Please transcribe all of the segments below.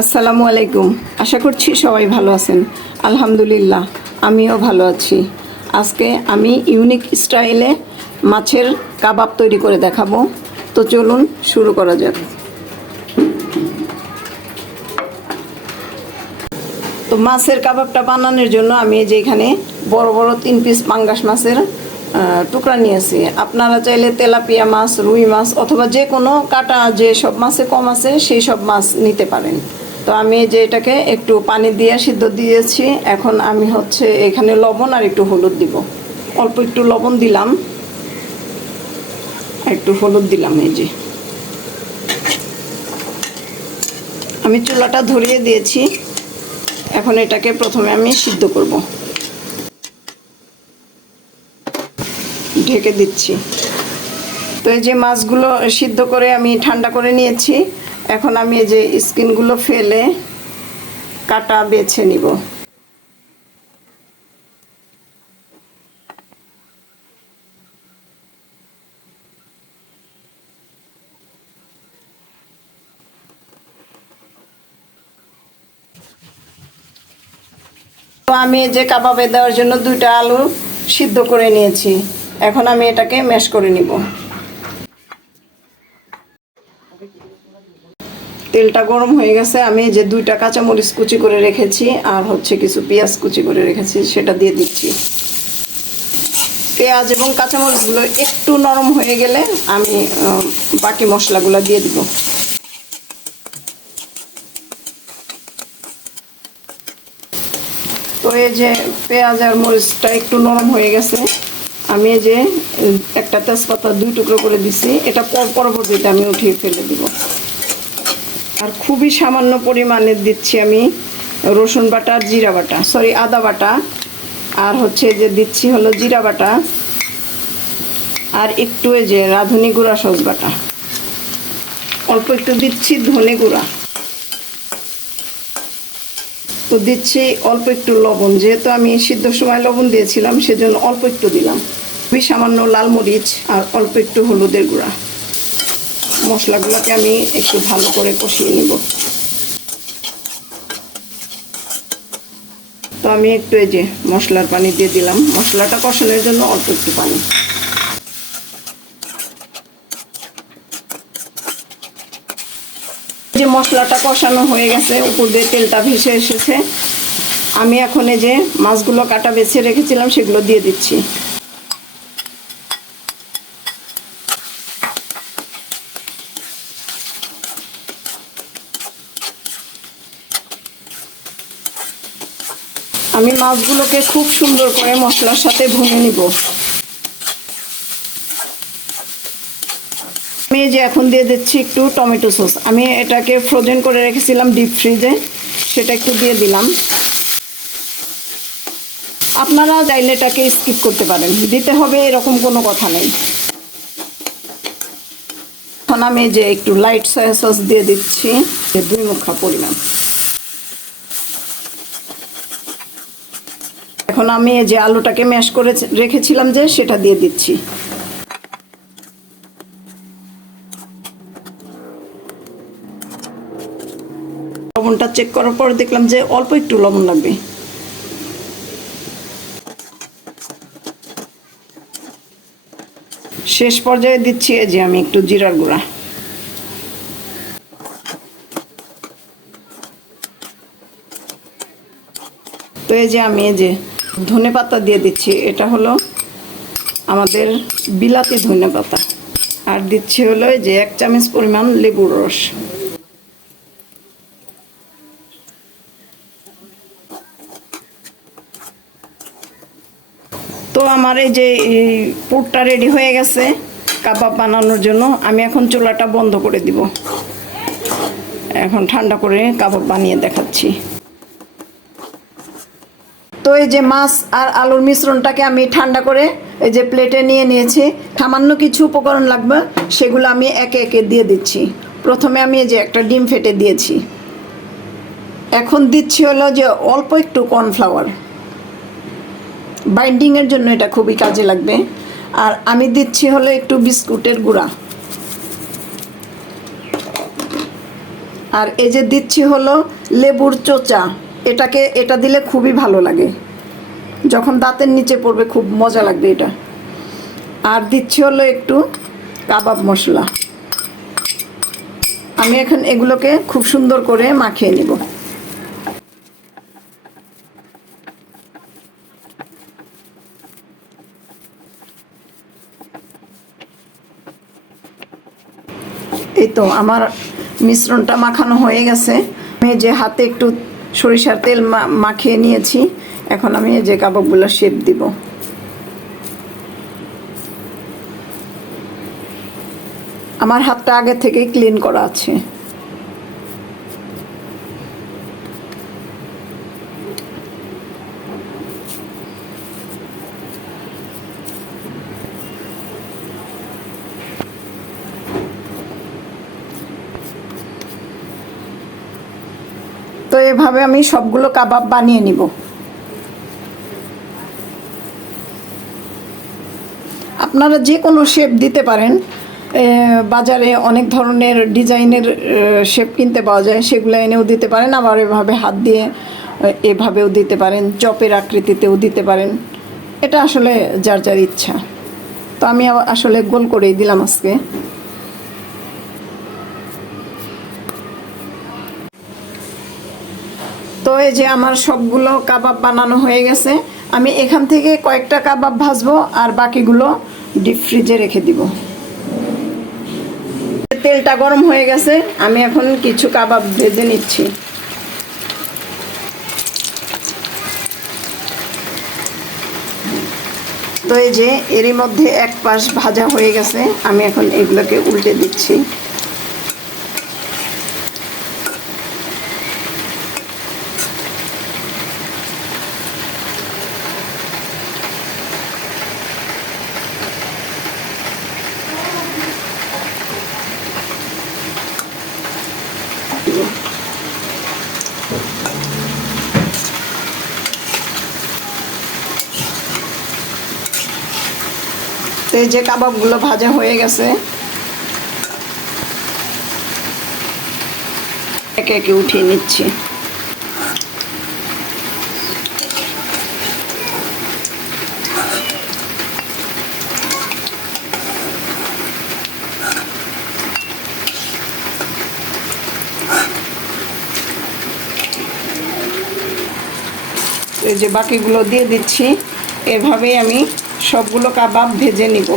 আসসালামু আলাইকুম। আশা করছি সবাই ভালো আছেন। আলহামদুলিল্লাহ, আমিও ভালো আছি। আজকে আমি ইউনিক স্টাইলে মাছের কাবাব তৈরি করে দেখাবো। তো চলুন শুরু করা যাক। তো মাছের কাবাবটা বানানোর জন্য আমি যে এখানে বড় বড় তিন পিস পাঙ্গাস মাছের টুকরা নিয়েছি। আপনারা চাইলে তেলাপিয়া মাছ, রুই মাছ অথবা যে কোনো কাটা যে সব মাছে কম আছে, সেই সব মাছ নিতে পারেন। তো আমি যে এটাকে একটু পানি দিয়ে সিদ্ধ দিয়েছি, এখন আমি হচ্ছে এখানে লবণ আর একটু হলুদ দিব। অল্প একটু লবণ দিলাম। একটু হলুদ দিলাম এই যে। আমি চুলাটা ধরিয়ে দিয়েছি। এখন এটাকে প্রথমে আমি সিদ্ধ করব। ঢেকে দিচ্ছি। তো এই যে মাছগুলো সিদ্ধ করে আমি ঠান্ডা করে নিয়েছি। এখন আমি এই যে স্কিনগুলো ফেলে কাটা বেছে নিব। আমি যে কাবাবে দেওয়ার জন্য দুইটা আলু সিদ্ধ করে নিয়েছি। এখন আমি এটাকে ম্যাশ করে নিব। তেলটা গরম হয়ে গেছে। আমি যে দুইটা কাঁচামরিচ কুচি করে রেখেছি আর হচ্ছে কিছু পেঁয়াজ কুচি করে রেখেছি, সেটা দিয়ে দিচ্ছি। পেঁয়াজ এবং কাঁচামরিচগুলো একটু নরম হয়ে গেলে আমি বাকি মশলাগুলো দিয়ে দিব। তো এই যে পেঁয়াজ আর মরিচটা একটু নরম হয়ে গেছে, আমি যে একটা তেজপাতা দুই টুকরো করে দিছি, এটা পর পরবর্তীতে আমি উঠিয়ে ফেলে দিব। আর খুবই সামান্য পরিমাণে দিচ্ছি আমি রসুন বাটা, জিরা বাটা সরি আদা বাটা। আর হচ্ছে যে দিচ্ছি হলো জিরা বাটা। আর একটু এই যে রাঁধুনি গুঁড়া সস বাটা। অল্প একটু দিচ্ছি ধনে গুঁড়া। তো দিচ্ছি অল্প একটু লবণ। যেহেতু আমি সিদ্ধ সময় লবণ দিয়েছিলাম, সেজন্য অল্প একটু দিলাম। খুবই সামান্য লাল মরিচ আর অল্প একটু হলুদের গুঁড়া। মশলাগুলোকে আমি একটু ভালো করে কষিয়ে নিব। তো আমি একটু এই যে মশলার পানি দিয়ে দিলাম। মশলাটা কষানোর জন্য অল্প একটু পানি। যে মশলাটা কষানো হয়ে গেছে, উপর দিয়ে তেলটা ভেসে এসেছে। আমি এখন এই যে মাছগুলো কাটা বেছে রেখেছিলাম, সেগুলো দিয়ে দিচ্ছি। আমি মাছগুলোকে খুব সুন্দর করে মশলার সাথে ভুনে নিব। আমি যে এখন দিয়ে দিচ্ছি একটু টমেটো সস। আমি এটাকে ফ্রোজেন করে রেখেছিলাম ডিপ ফ্রিজে সেটা একটু দিয়ে দিলাম। আপনারা চাইলে এটাকে স্কিপ করতে পারেন। দিতে হবে এরকম কোনো কথা নেই। এখন আমি যে একটু লাইট সয়া সস দিয়ে দিচ্ছি। দুই মুখা পরিমাণ। এখন আমি যে আলুটাকে ম্যাশ করে রেখেছিলাম যে সেটা দিয়ে দিচ্ছি। লবণটা চেক করার পর দেখলাম যে অল্প একটু লবণ লাগবে। শেষ পর্যায়ে দিচ্ছি এই যে আমি একটু জিরার গুঁড়া। তো এই যে আমি এই যে ধনে পাতা দিয়ে দিচ্ছি। এটা হলো আমাদের বিলাতি ধনে পাতা আর দিচ্ছি হলো যে এক চামচ পরিমাণ লেবুর রস। তো আমার এই যে পুরটা রেডি হয়ে গেছে কাবাব বানানোর জন্য, আমি এখন চুলাটা বন্ধ করে দিব। এখন ঠান্ডা করে কাবাব বানিয়ে দেখাচ্ছি। তো এই যে মাছ আর আলুর মিশ্রণটাকে আমি ঠান্ডা করে এই যে প্লেটে নিয়ে নিয়েছি। সামান্য কিছু উপকরণ লাগবে, সেগুলো আমি একে একে দিয়ে দিচ্ছি। প্রথমে আমি এই যে একটা ডিম ফেটে দিয়েছি। এখন দিচ্ছি হলো যে অল্প একটু কর্নফ্লাওয়ার বাইন্ডিংয়ের জন্য এটা খুবই কাজে লাগবে। আর আমি দিচ্ছি হলো একটু বিস্কুটের গুঁড়া। আর এই যে দিচ্ছি হলো লেবুর চোচা। এটাকে, এটা দিলে খুবই ভালো লাগে। যখন দাঁতের নিচে পড়বে খুব মজা লাগবে এটা। আর দিচ্ছি হলো একটু কাবাব মশলা। আমি এখন এগুলোকে খুব সুন্দর করে মাখিয়ে নেব। এই তো আমার মিশ্রণটা মাখানো হয়ে গেছে। আমি যে হাতে একটু সরিষার তেল মাখিয়ে নিয়েছি। এখন আমি এই যে কাবাবগুলো শেপ দিব। আমার হাতটা আগে থেকে ক্লিন করা আছে। এভাবে আমি সবগুলো কাবাব বানিয়ে নিব। আপনারা যে কোনো শেপ দিতে পারেন। বাজারে অনেক ধরনের ডিজাইনের শেপ কিনতে পাওয়া যায়, সেগুলো এনেও দিতে পারেন, আবার এভাবে হাত দিয়ে এভাবেও দিতে পারেন, চপের আকৃতিতেও দিতে পারেন। এটা আসলে যার যার ইচ্ছা। তো আমি আসলে গোল করেই দিলাম আজকে। তো এই যে আমার সবগুলো কাবাব বানানো হয়ে গেছে, আমি এখান থেকে কয়েকটা কাবাব ভাজবো আর বাকিগুলো ডিপ ফ্রিজে রেখে দিব। তেলটা গরম হয়ে গেছে, আমি এখন কিছু কাবাব ভেজে নিচ্ছি। তো এই যে এরই মধ্যে এক পাশ ভাজা হয়ে গেছে, আমি এখন এগুলোকে উল্টে দিচ্ছি। তো এই যে কাবাবগুলো ভাজা হয়ে গেছে। একে একে উঠিয়ে নিচ্ছি। এই যে বাকিগুলো দিয়ে দিচ্ছি। এভাবেই আমি সবগুলো কাবাব ভেজে নিব।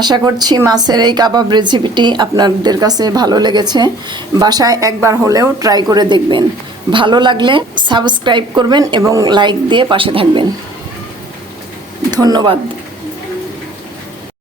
আশা করছি মাছের এই কাবাব রেসিপিটি আপনাদের কাছে ভালো লেগেছে। বাসায় একবার হলেও ট্রাই করে দেখবেন। ভালো লাগলে সাবস্ক্রাইব করবেন এবং লাইক দিয়ে পাশে থাকবেন। ধন্যবাদ।